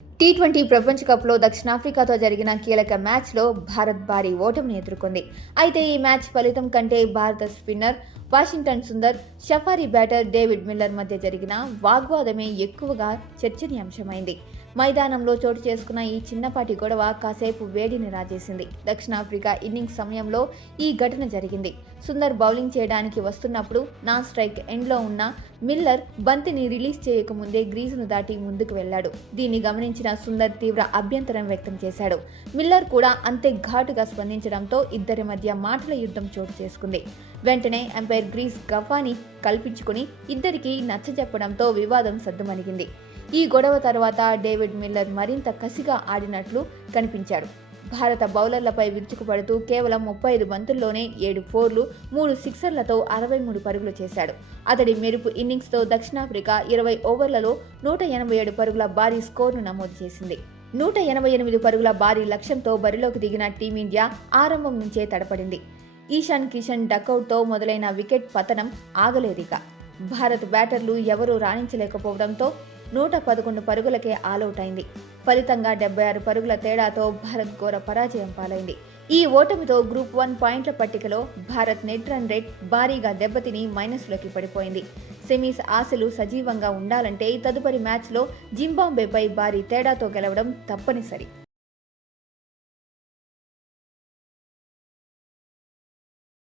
T20 ప్రపంచ కప్లో దక్షిణాఫ్రికాతో జరిగిన కీలక మ్యాచ్లో భారత్ భారీ ఓటమిని ఎదుర్కొంది. అయితే ఈ మ్యాచ్ ఫలితం కంటే భారత spinner Washington Sundar, safari batter David Miller మధ్య జరిగిన వాగ్వాదమే ఎక్కువగా చర్చనీయాంశమైంది. మైదానంలో చోటు చేసుకున్న ఈ చిన్నపాటి గొడవ కాసేపు వేడిని రాజేసింది. దక్షిణాఫ్రికా ఇన్నింగ్స్ సమయంలో ఈ ఘటన జరిగింది. సుందర్ బౌలింగ్ చేయడానికి వస్తున్నప్పుడు నాన్ స్ట్రైక్ ఎండ్లో ఉన్న మిల్లర్ బంతిని రిలీజ్ చేయకముందే గ్రీజును దాటి ముందుకు వెళ్లాడు. దీన్ని గమనించిన సుందర్ తీవ్ర అభ్యంతరం వ్యక్తం చేశాడు. మిల్లర్ కూడా అంతే ఘాటుగా స్పందించడంతో ఇద్దరి మధ్య మాటల యుద్ధం చోటు చేసుకుంది. వెంటనే అంపైర్ గ్రీజ్ గఫాని కల్పించుకుని ఇద్దరికీ నచ్చజెప్పడంతో వివాదం సద్దుమణిగింది. ఈ గొడవ తర్వాత డేవిడ్ మిల్లర్ మరింత కసిగా ఆడినట్లు కనిపించాడు. భారత బౌలర్లపై విరుచుకుపడుతూ కేవలం 35 బంతుల్లోనే 7 ఫోర్లు, 3 సిక్సర్లతో 63 పరుగులు చేశాడు. అతడి మెరుపు ఇన్నింగ్స్తో దక్షిణాఫ్రికా 20 ఓవర్లలో 187 పరుగుల భారీ స్కోర్ను నమోదు చేసింది. 188 పరుగుల భారీ లక్ష్యంతో బరిలోకి దిగిన టీమిండియా ఆరంభం నుంచే తడపడింది. ఈశాన్ కిషన్ డకౌట్తో మొదలైన వికెట్ పతనం ఆగలేదిక. భారత్ బ్యాటర్లు ఎవరూ రాణించలేకపోవడంతో 111 పరుగులకే ఆలౌట్ అయింది. ఫలితంగా 76 పరుగుల తేడాతో భారత్ ఘోర పరాజయం పాలైంది. ఈ ఓటమితో గ్రూప్ 1 పాయింట్ల పట్టికలో భారత్ నెట్ రన్ రేట్ భారీగా దెబ్బతిని మైనస్లోకి పడిపోయింది. సెమీస్ ఆశలు సజీవంగా ఉండాలంటే తదుపరి మ్యాచ్లో జింబాబ్వేపై భారీ తేడాతో గెలవడం తప్పనిసరి.